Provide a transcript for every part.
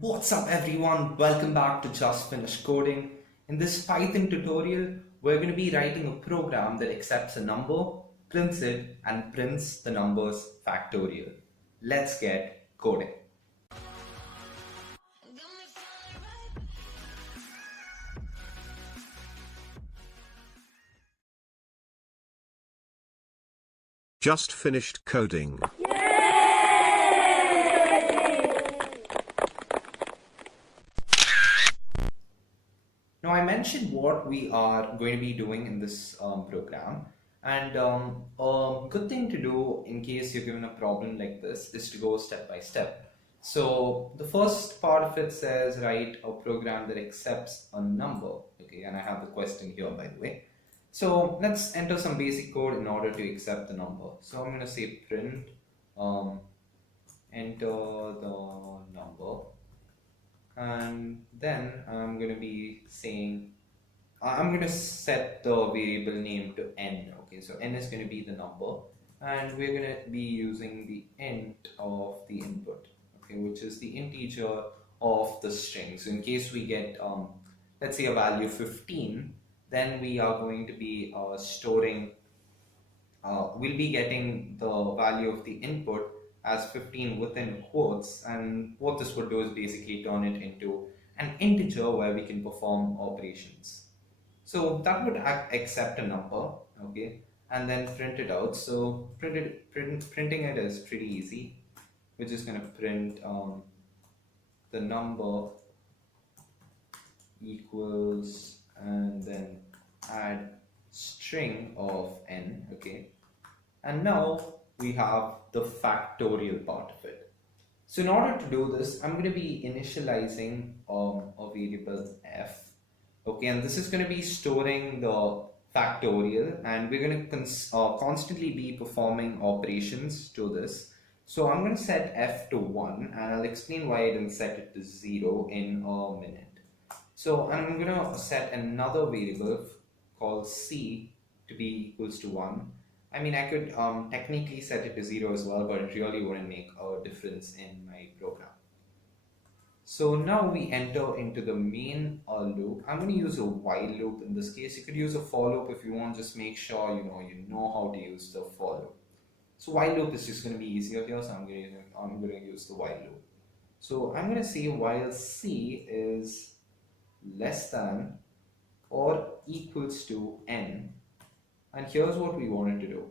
What's up everyone? Welcome back to Just Finished Coding. In this Python tutorial, we're going to be writing a program that accepts a number, prints it, and prints the number's factorial. Let's get coding. Just finished coding. Now I mentioned what we are going to be doing in this program, and a good thing to do in case you're given a problem like this is to go step by step. So the first part of it says write a program that accepts a number, okay, and I have the question here by the way. So let's enter some basic code in order to accept the number. So I'm going to say print, enter the number, and then I'm going to be saying I'm going to set the variable name to n. Okay, so n is going to be the number, and we're going to be using the int of the input, okay, which is the integer of the string. So in case we get let's say a value 15, then we are going to be storing we'll be getting the value of the input as 15 within quotes, and what this would do is basically turn it into an integer where we can perform operations. So that would accept a number, okay, and then print it out. So printing it is pretty easy. We're just going to print the number equals and then add string of n, okay, and now we have the factorial part of it. So in order to do this, I'm going to be initializing a variable f, okay, and this is going to be storing the factorial, and we're going to constantly be performing operations to this. So I'm going to set f to 1, and I'll explain why I didn't set it to 0 in a minute. So I'm going to set another variable called c to be equals to 1. I mean, I could technically set it to 0 as well, but it really wouldn't make a difference in my program. So now we enter into the main loop. I'm going to use a while loop in this case. You could use a for loop if you want. Just make sure you know how to use the for loop. So while loop is just going to be easier here, so I'm going to use the while loop. So I'm going to say while c is less than or equals to n, and here's what we wanted to do.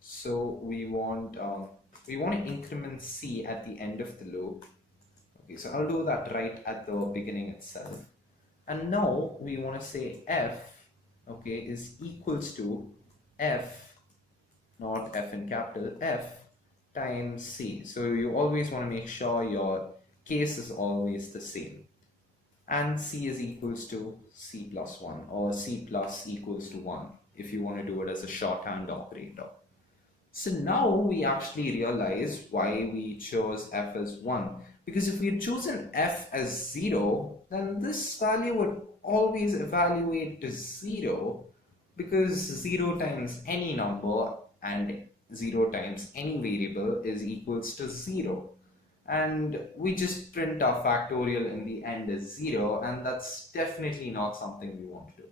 So we want to increment c at the end of the loop. Okay, so I'll do that right at the beginning itself. And now we want to say f, okay, is equals to f, not f in capital, f times c. So you always want to make sure your case is always the same. And c is equals to c plus 1, or c plus equals to 1 if you want to do it as a shorthand operator. So now we actually realize why we chose f as 1. Because if we had chosen f as 0, then this value would always evaluate to 0, because 0 times any number and 0 times any variable is equals to 0. And we just print our factorial in the end as 0, and that's definitely not something we want to do.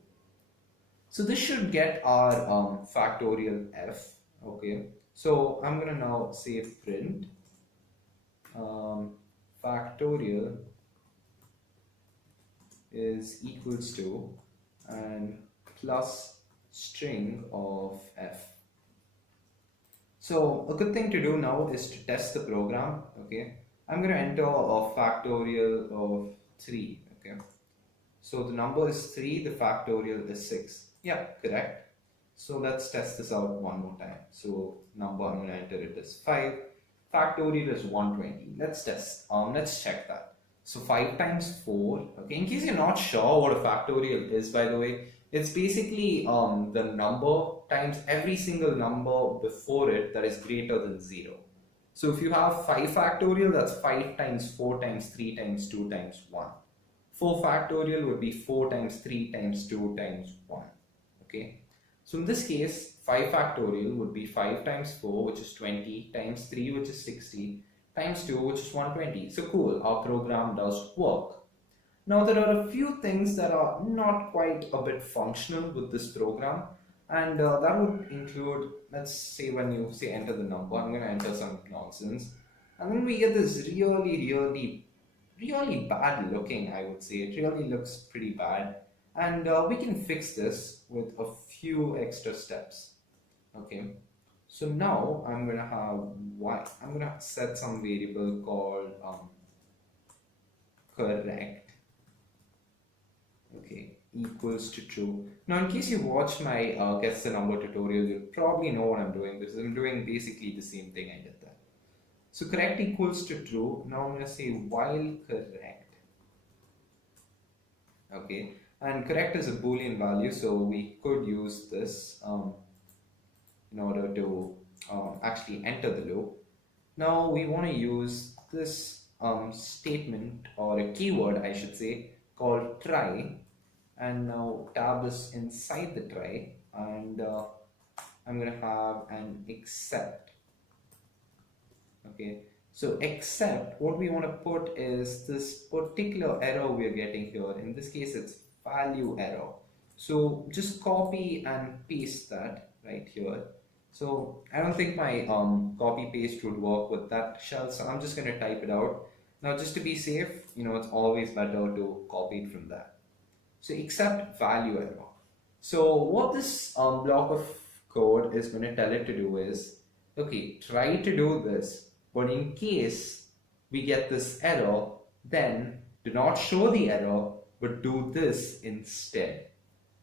So this should get our factorial f, okay. So I'm going to now say print factorial is equals to and plus string of f. So a good thing to do now is to test the program, okay. I'm going to enter a factorial of 3, okay. So the number is 3, the factorial is 6. Yeah, correct. So let's test this out one more time. So number I'm going to enter it is 5. Factorial is 120. Let's test. Let's check that. So 5 times 4. Okay, in case you're not sure what a factorial is, by the way, it's basically the number times every single number before it that is greater than 0. So if you have 5 factorial, that's 5 times 4 times 3 times 2 times 1. 4 factorial would be 4 times 3 times 2 times 1. Okay. So in this case, 5 factorial would be 5 times 4, which is 20, times 3, which is 60, times 2, which is 120. So cool, our program does work. Now there are a few things that are not quite a bit functional with this program, and that would include, let's say when you say enter the number, I'm going to enter some nonsense, and then we get this really bad looking, I would say. It really looks pretty bad, and we can fix this with a few extra steps. Okay, so now I'm going to have I'm going to set some variable called correct. Okay, equals to true. Now, in case you watch my guess the number tutorial, you'll probably know what I'm doing, because I'm doing basically the same thing I did there. So correct equals to true. Now I'm going to say while correct. Okay, and correct is a Boolean value, so we could use this in order to actually enter the loop. Now we want to use this statement, or a keyword I should say, called try, and now tab is inside the try, and I'm going to have an except. Okay, so except, what we want to put is this particular error we are getting here. In this case it's value error, so just copy and paste that right here. So I don't think my copy paste would work with that shell, so I'm just going to type it out. Now just to be safe, it's always better to copy it from that. So except value error. So what this block of code is going to tell it to do is, okay, try to do this, but in case we get this error, then do not show the error, but do this instead.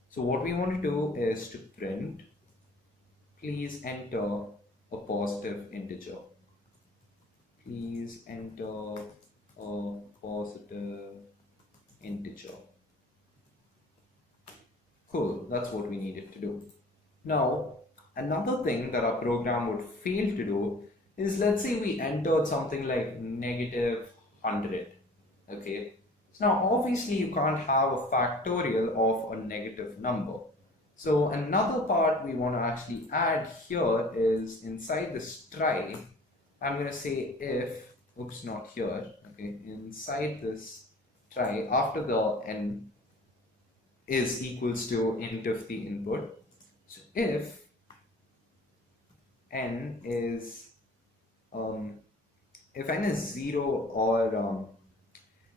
So what we want to do is to print, please enter a positive integer. Please enter a positive integer. Cool, that's what we needed to do. Now, another thing that our program would fail to do is, let's say we entered something like -100. Okay, so now obviously you can't have a factorial of a negative number. So another part we want to actually add here is, inside this try, I'm going to say if, oops, not here, okay, inside this try, after the n is equals to int of the input. So if n is if n is 0, or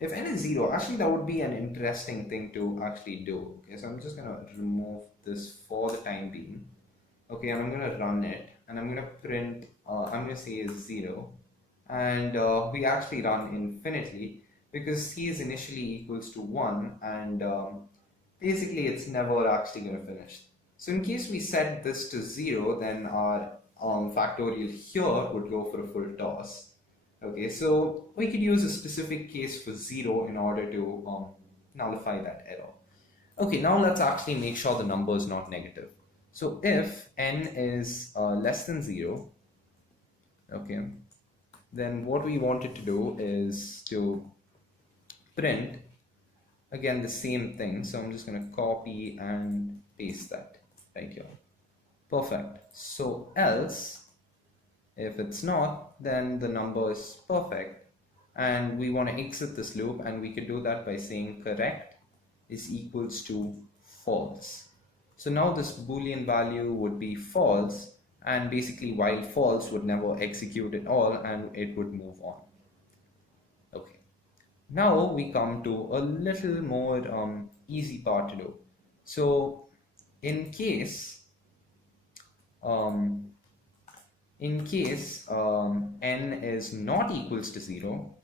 if n is 0, actually that would be an interesting thing to actually do. Okay, so I'm just going to remove this for the time being. Okay, and I'm going to run it, and I'm going to print, I'm going to say is 0, and we actually run infinitely, because c is initially equals to 1, and basically it's never actually going to finish. So in case we set this to 0, then our factorial here would go for a full toss. Okay, so we could use a specific case for 0 in order to nullify that error. Okay, now let's actually make sure the number is not negative. So if n is less than 0, okay, then what we wanted to do is to print again the same thing. So I'm just going to copy and paste that right here. Perfect. So else, if it's not, then the number is perfect, and we want to exit this loop, and we could do that by saying correct is equals to false. So now this Boolean value would be false, and basically while false would never execute at all, and it would move on. Okay, now we come to a little more easy part to do. So in case n is not equals to 0,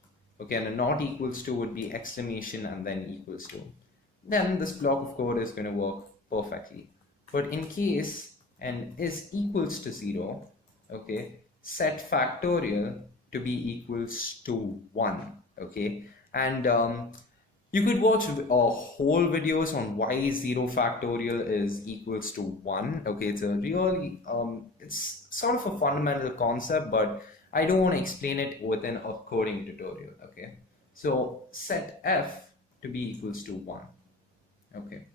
okay, and a not equals to would be exclamation and then equals to, then this block of code is going to work perfectly. But in case n is equals to 0, okay, set factorial to be equals to 1, okay, and you could watch whole videos on why 0 factorial is equals to 1. Okay, it's a really, it's sort of a fundamental concept, but I don't want to explain it within a coding tutorial. Okay, so set f to be equals to 1. Okay,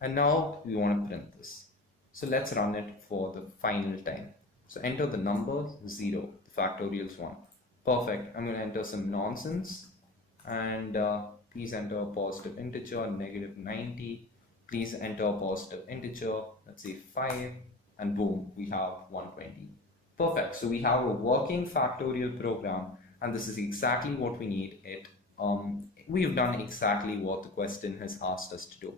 and now we want to print this. So let's run it for the final time. So enter the number 0, the factorial is 1. Perfect. I'm going to enter some nonsense and please enter a positive integer, negative 90. Please enter a positive integer, let's say 5, and boom, we have 120. Perfect. So we have a working factorial program, and this is exactly what we need. We've done exactly what the question has asked us to do.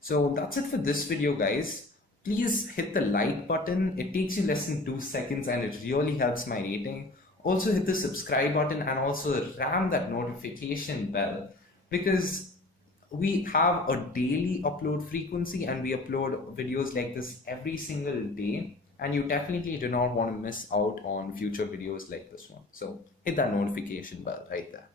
So that's it for this video, guys. Please hit the like button. It takes you less than 2 seconds and it really helps my rating. Also hit the subscribe button and also ram that notification bell, because we have a daily upload frequency and we upload videos like this every single day, and you definitely do not want to miss out on future videos like this one. So hit that notification bell right there.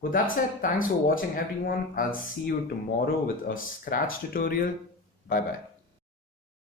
With that said, thanks for watching everyone. I'll see you tomorrow with a Scratch tutorial. Bye bye.